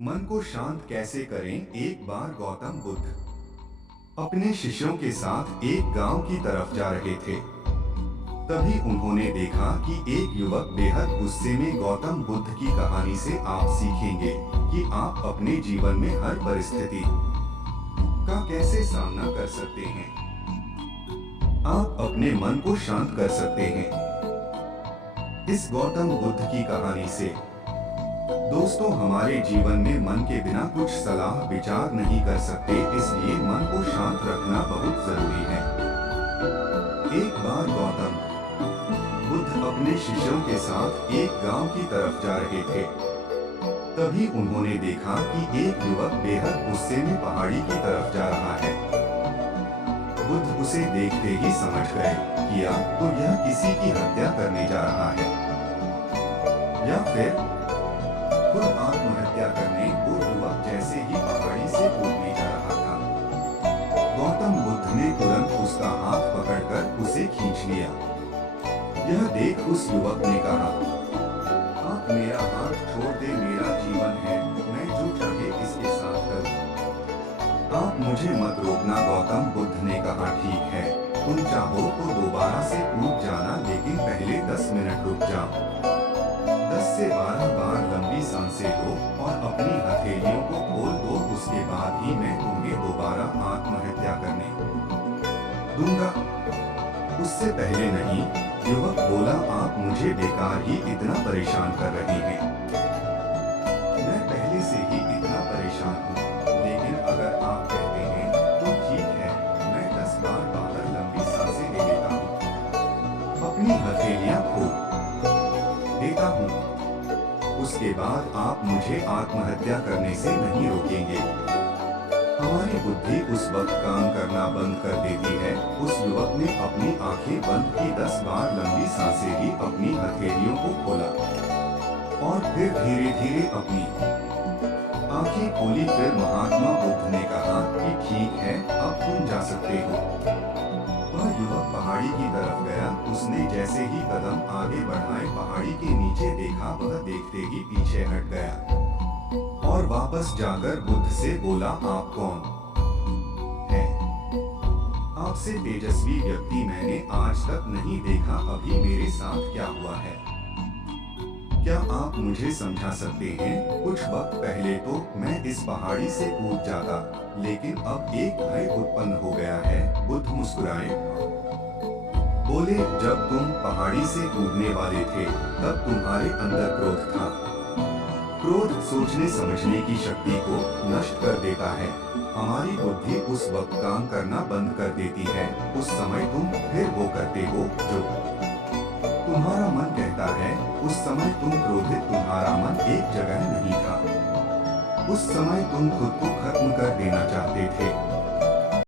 मन को शांत कैसे करें। एक बार गौतम बुद्ध अपने शिष्यों के साथ एक गांव की तरफ जा रहे थे। तभी उन्होंने देखा कि एक युवक बेहद गुस्से में गौतम बुद्ध की कहानी से आप सीखेंगे कि आप अपने जीवन में हर परिस्थिति का कैसे सामना कर सकते हैं। आप अपने मन को शांत कर सकते हैं। इस गौतम बुद्ध की कहानी से दोस्तों, हमारे जीवन में मन के बिना कुछ सलाह विचार नहीं कर सकते, इसलिए मन को शांत रखना बहुत जरूरी है। एक बार गौतम बुद्ध अपने शिष्यों के साथ एक गांव की तरफ जा रहे थे। तभी उन्होंने देखा कि एक युवक बेहद गुस्से में पहाड़ी की तरफ जा रहा है। बुद्ध उसे देखते ही समझ गए कि या तो यह किसी की हत्या करने जा रहा है या फिर खुद आत्महत्या करने। वो युवक जैसे ही पहाड़ी से कूदने जा रहा था, गौतम बुद्ध ने तुरंत उसका हाथ पकड़कर उसे खींच लिया। यह देख उस युवक ने कहा, आप मेरा हाथ छोड़ दे, मेरा जीवन है, मैं जो चाहे इसके साथ करूं। आप मुझे मत रोकना। गौतम बुद्ध ने कहा, ठीक है, तुम चाहो तो दोबारा से कूद जाना, लेकिन पहले 10 मिनट रुक जाओ। 10 से 12 बार लंबी सांसें लो और अपनी हथेलियों को खोल दो, उसके बाद ही मैं तुम्हें दोबारा आत्महत्या करने दूंगा। उससे पहले नहीं। युवक बोला, आप मुझे बेकार ही इतना परेशान कर रहे हैं। मैं पहले से ही इतना परेशान हूँ, लेकिन अगर आप कहते हैं तो ठीक है, मैं 10 बार बाहर लंबी सांसें ले लेता हूँ, अपनी हथेलियां खोल देता हूँ। उसके बाद आप मुझे आत्महत्या करने से नहीं रोकेंगे। हमारी बुद्धि उस वक्त काम करना बंद कर देती है। उस युवक ने अपनी आंखें बंद की, 10 बार लंबी सांसें ली, अपनी हथेलियों को खोला और फिर धीरे धीरे अपनी आंखें खोली। फिर महात्मा बुद्ध ने कहा कि ठीक है, अब तुम जा सकते हो। वह युवक पहाड़ी की तरफ गया। उसने जैसे ही कदम आगे बढ़ाए, पहाड़ी के नीचे देखा, वह देखते ही पीछे हट गया और वापस जाकर बुद्ध से बोला, आप कौन हैं? आपसे तेजस्वी व्यक्ति मैंने आज तक नहीं देखा। अभी मेरे साथ क्या हुआ है, क्या आप मुझे समझा सकते हैं? कुछ वक्त पहले तो मैं इस पहाड़ी से कूद जाता, लेकिन अब एक भय उत्पन्न हो गया है। बुद्ध मुस्कुराए, बोले, जब तुम पहाड़ी से कूदने वाले थे तब तुम्हारे अंदर क्रोध था। क्रोध सोचने समझने की शक्ति को नष्ट कर देता है। हमारी बुद्धि उस वक्त काम करना बंद कर देती है। उस समय तुम फिर वो करते हो जो तुम्हारा मन कहता है। उस समय तुम क्रोधित, तुम्हारा मन एक जगह नहीं था। उस समय तुम खुद को खत्म कर देना चाहते थे।